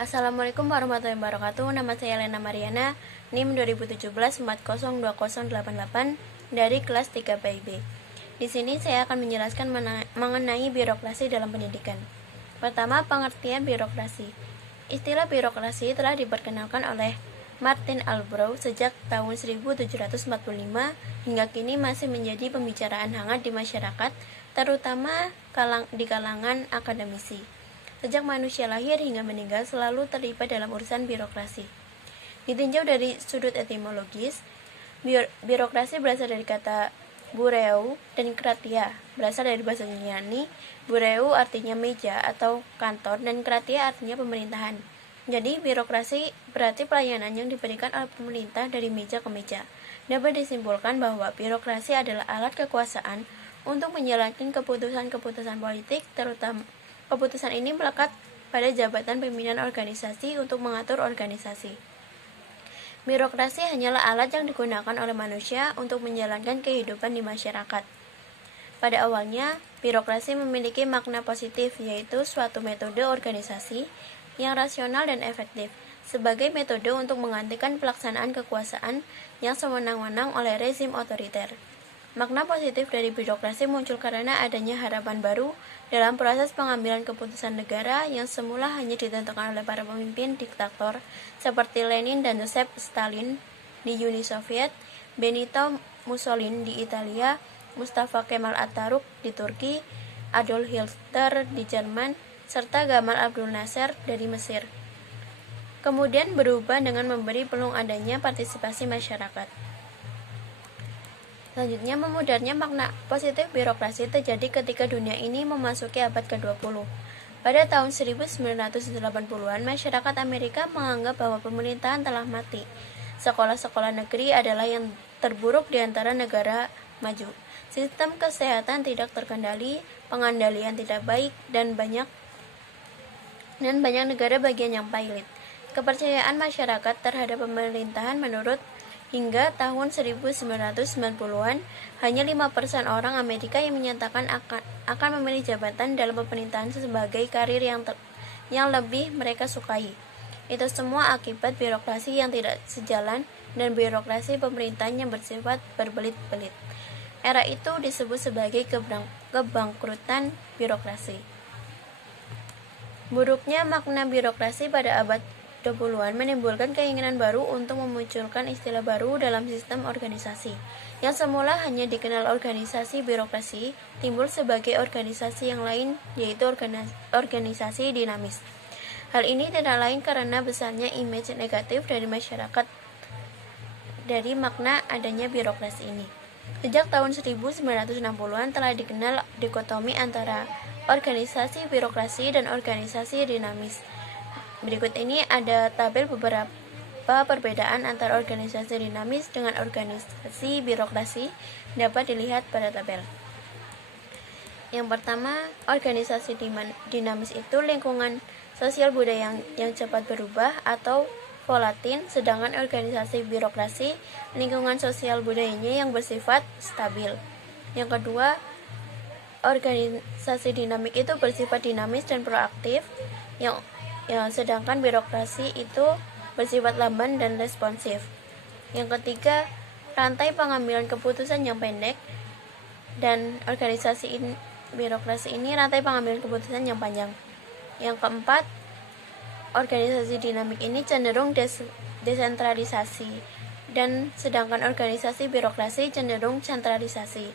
Assalamualaikum warahmatullahi wabarakatuh. Nama saya Elena Mariana, NIM 2017-402088 dari kelas 3 PIB. Di sini saya akan menjelaskan mengenai birokrasi dalam pendidikan. Pertama, pengertian birokrasi. Istilah birokrasi telah diperkenalkan oleh Martin Albrow sejak tahun 1745 hingga kini masih menjadi pembicaraan hangat di masyarakat, terutama di kalangan akademisi. Sejak manusia lahir hingga meninggal selalu terlibat dalam urusan birokrasi. Ditinjau dari sudut etimologis, birokrasi berasal dari kata bureu dan kratia, berasal dari bahasa Yunani. Bureu artinya meja atau kantor dan kratia artinya pemerintahan. Jadi birokrasi berarti pelayanan yang diberikan oleh pemerintah dari meja ke meja. Dapat disimpulkan bahwa birokrasi adalah alat kekuasaan untuk menjalankan keputusan-keputusan politik, terutama keputusan ini melekat pada jabatan pimpinan organisasi untuk mengatur organisasi. Birokrasi hanyalah alat yang digunakan oleh manusia untuk menjalankan kehidupan di masyarakat. Pada awalnya, birokrasi memiliki makna positif, yaitu suatu metode organisasi yang rasional dan efektif, sebagai metode untuk menggantikan pelaksanaan kekuasaan yang sewenang-wenang oleh rezim otoriter. Makna positif dari birokrasi muncul karena adanya harapan baru dalam proses pengambilan keputusan negara yang semula hanya ditentukan oleh para pemimpin diktator seperti Lenin dan Joseph Stalin di Uni Soviet, Benito Mussolini di Italia, Mustafa Kemal Atatürk di Turki, Adolf Hitler di Jerman, serta Gamal Abdul Nasser dari Mesir. Kemudian berubah dengan memberi peluang adanya partisipasi masyarakat. Selanjutnya, memudarnya makna positif birokrasi terjadi ketika dunia ini memasuki abad ke-20. Pada tahun 1980-an, masyarakat Amerika menganggap bahwa pemerintahan telah mati. Sekolah-sekolah negeri adalah yang terburuk di antara negara maju. Sistem kesehatan tidak terkendali, pengandalian tidak baik, dan banyak negara bagian yang pailit. Kepercayaan masyarakat terhadap pemerintahan menurut hingga tahun 1990-an, hanya 5% orang Amerika yang menyatakan akan memilih jabatan dalam pemerintahan sebagai karir yang lebih mereka sukai. Itu semua akibat birokrasi yang tidak sejalan dan birokrasi pemerintahan yang bersifat berbelit-belit. Era itu disebut sebagai kebangkrutan birokrasi. Buruknya makna birokrasi pada abad 20-an menimbulkan keinginan baru untuk memunculkan istilah baru dalam sistem organisasi. Yang semula hanya dikenal organisasi birokrasi, timbul sebagai organisasi yang lain, yaitu organisasi dinamis. Hal ini tidak lain karena besarnya image negatif dari masyarakat dari makna adanya birokrasi ini. Sejak tahun 1960-an telah dikenal dikotomi antara organisasi birokrasi dan organisasi dinamis. Berikut ini ada tabel beberapa perbedaan antara organisasi dinamis dengan organisasi birokrasi, dapat dilihat pada tabel. Yang pertama, organisasi dinamis itu lingkungan sosial budaya yang cepat berubah atau volatil, sedangkan organisasi birokrasi lingkungan sosial budayanya yang bersifat stabil. Yang kedua, organisasi dinamik itu bersifat dinamis dan proaktif, sedangkan birokrasi itu bersifat lamban dan responsif. Yang ketiga, rantai pengambilan keputusan yang pendek, dan birokrasi ini rantai pengambilan keputusan yang panjang. Yang keempat, organisasi dinamik ini cenderung desentralisasi, dan sedangkan organisasi birokrasi cenderung sentralisasi.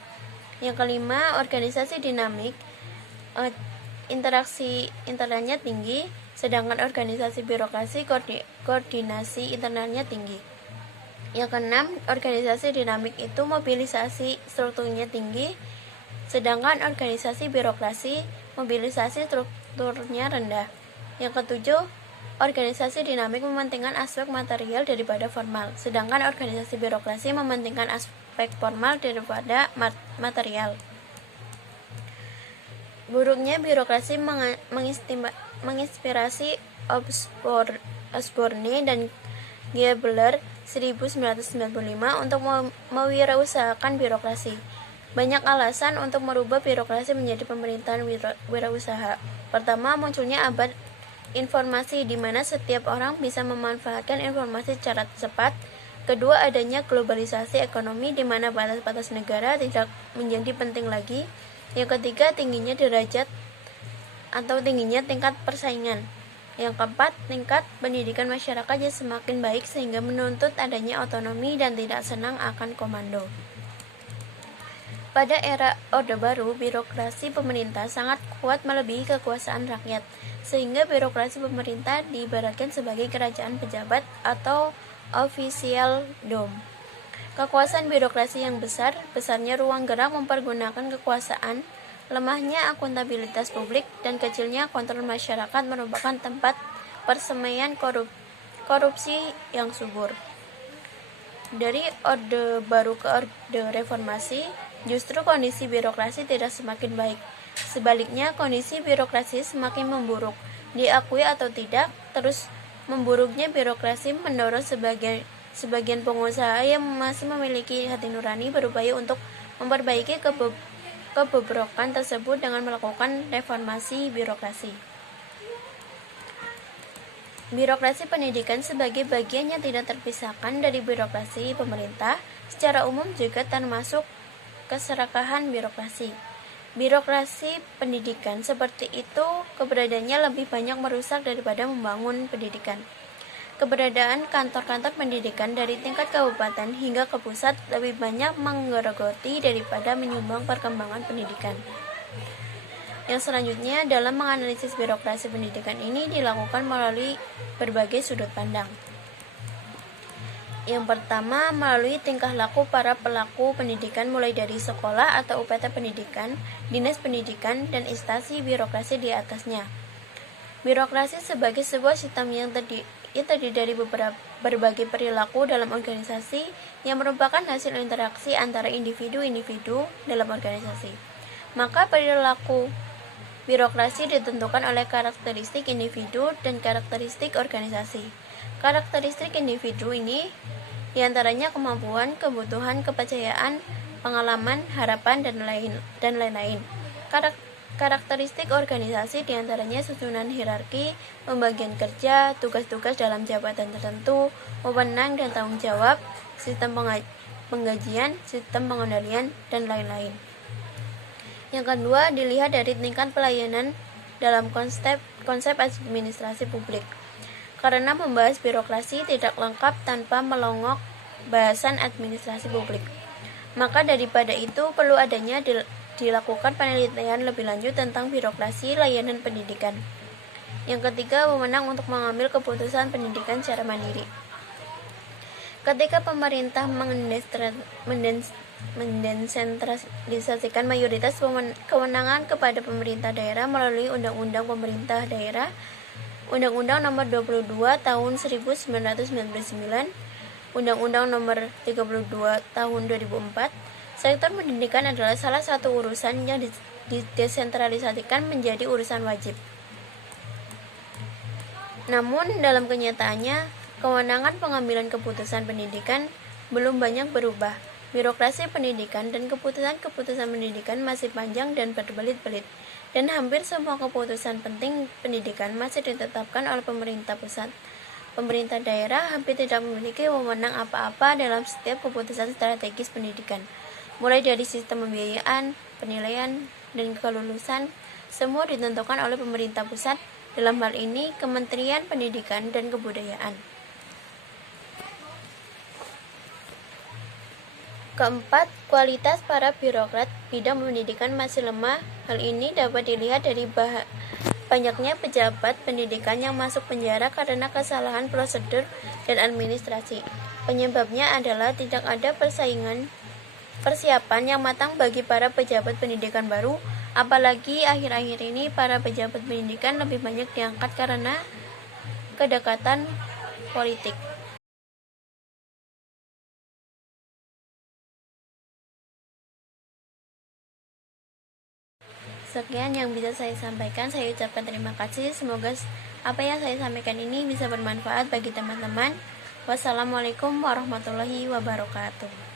Yang kelima, organisasi dinamik interaksi internalnya tinggi, sedangkan organisasi birokrasi koordinasi internalnya tinggi. Yang keenam, organisasi dinamik itu mobilisasi strukturnya tinggi, sedangkan organisasi birokrasi mobilisasi strukturnya rendah. Yang ketujuh, organisasi dinamik mementingkan aspek material daripada formal, sedangkan organisasi birokrasi mementingkan aspek formal daripada material. Buruknya birokrasi menginspirasi Osborne dan Gebler 1995 untuk mewirausahakan birokrasi. Banyak alasan untuk merubah birokrasi menjadi pemerintahan wirausaha. Pertama, munculnya abad informasi di mana setiap orang bisa memanfaatkan informasi secara cepat. Kedua, adanya globalisasi ekonomi di mana batas-batas negara tidak menjadi penting lagi. Yang ketiga, tingginya derajat atau tingginya tingkat persaingan. Yang keempat, tingkat pendidikan masyarakat yang semakin baik sehingga menuntut adanya otonomi dan tidak senang akan komando. Pada era Orde Baru, birokrasi pemerintah sangat kuat melebihi kekuasaan rakyat, sehingga birokrasi pemerintah diibaratkan sebagai kerajaan pejabat atau officialdom. Kekuasaan birokrasi yang besarnya ruang gerak mempergunakan kekuasaan, lemahnya akuntabilitas publik, dan kecilnya kontrol masyarakat merupakan tempat persemaian korupsi yang subur. Dari Orde Baru ke Orde Reformasi, justru kondisi birokrasi tidak semakin baik. Sebaliknya, kondisi birokrasi semakin memburuk. Diakui atau tidak, terus memburuknya birokrasi mendorong sebagian pengusaha yang masih memiliki hati nurani berupaya untuk memperbaiki kebobrokan tersebut dengan melakukan reformasi birokrasi. Birokrasi pendidikan sebagai bagian yang tidak terpisahkan dari birokrasi pemerintah secara umum juga termasuk keserakahan birokrasi. Birokrasi pendidikan seperti itu keberadaannya lebih banyak merusak daripada membangun pendidikan. Keberadaan kantor-kantor pendidikan dari tingkat kabupaten hingga ke pusat lebih banyak menggerogoti daripada menyumbang perkembangan pendidikan. Yang selanjutnya dalam menganalisis birokrasi pendidikan ini dilakukan melalui berbagai sudut pandang. Yang pertama, melalui tingkah laku para pelaku pendidikan mulai dari sekolah atau UPT pendidikan, dinas pendidikan, dan instansi birokrasi di atasnya. Birokrasi sebagai sebuah sistem yang terdiri dari berbagai perilaku dalam organisasi yang merupakan hasil interaksi antara individu-individu dalam organisasi. Maka perilaku birokrasi ditentukan oleh karakteristik individu dan karakteristik organisasi. Karakteristik individu ini diantaranya kemampuan, kebutuhan, kepercayaan, pengalaman, harapan, dan lain-lain. Karakteristik organisasi diantaranya susunan hierarki, pembagian kerja, tugas-tugas dalam jabatan tertentu, wewenang dan tanggung jawab, sistem penggajian, sistem pengendalian, dan lain-lain. Yang kedua, dilihat dari tingkat pelayanan dalam konsep administrasi publik. Karena membahas birokrasi tidak lengkap tanpa melongok bahasan administrasi publik. Maka daripada itu perlu adanya dilakukan penelitian lebih lanjut tentang birokrasi layanan pendidikan. Yang ketiga, wewenang untuk mengambil keputusan pendidikan secara mandiri. Ketika pemerintah mendesentralisasikan mayoritas kewenangan kepada pemerintah daerah melalui Undang-Undang Pemerintah Daerah, Undang-Undang Nomor 22 Tahun 1999, Undang-Undang Nomor 32 Tahun 2004, sektor pendidikan adalah salah satu urusan yang didesentralisasikan menjadi urusan wajib. Namun dalam kenyataannya, kewenangan pengambilan keputusan pendidikan belum banyak berubah. Birokrasi pendidikan dan keputusan-keputusan pendidikan masih panjang dan berbelit-belit, dan hampir semua keputusan penting pendidikan masih ditetapkan oleh pemerintah pusat. Pemerintah daerah hampir tidak memiliki wewenang apa-apa dalam setiap keputusan strategis pendidikan. Mulai dari sistem pembiayaan, penilaian, dan kelulusan, semua ditentukan oleh pemerintah pusat, dalam hal ini Kementerian Pendidikan dan Kebudayaan. Keempat, kualitas para birokrat bidang pendidikan masih lemah. Hal ini dapat dilihat dari banyaknya pejabat pendidikan yang masuk penjara karena kesalahan prosedur dan administrasi. Penyebabnya adalah tidak ada persiapan yang matang bagi para pejabat pendidikan baru, apalagi akhir-akhir ini para pejabat pendidikan lebih banyak diangkat karena kedekatan politik. Sekian yang bisa saya sampaikan. Saya ucapkan terima kasih. Semoga apa yang saya sampaikan ini bisa bermanfaat bagi teman-teman. Wassalamualaikum warahmatullahi wabarakatuh.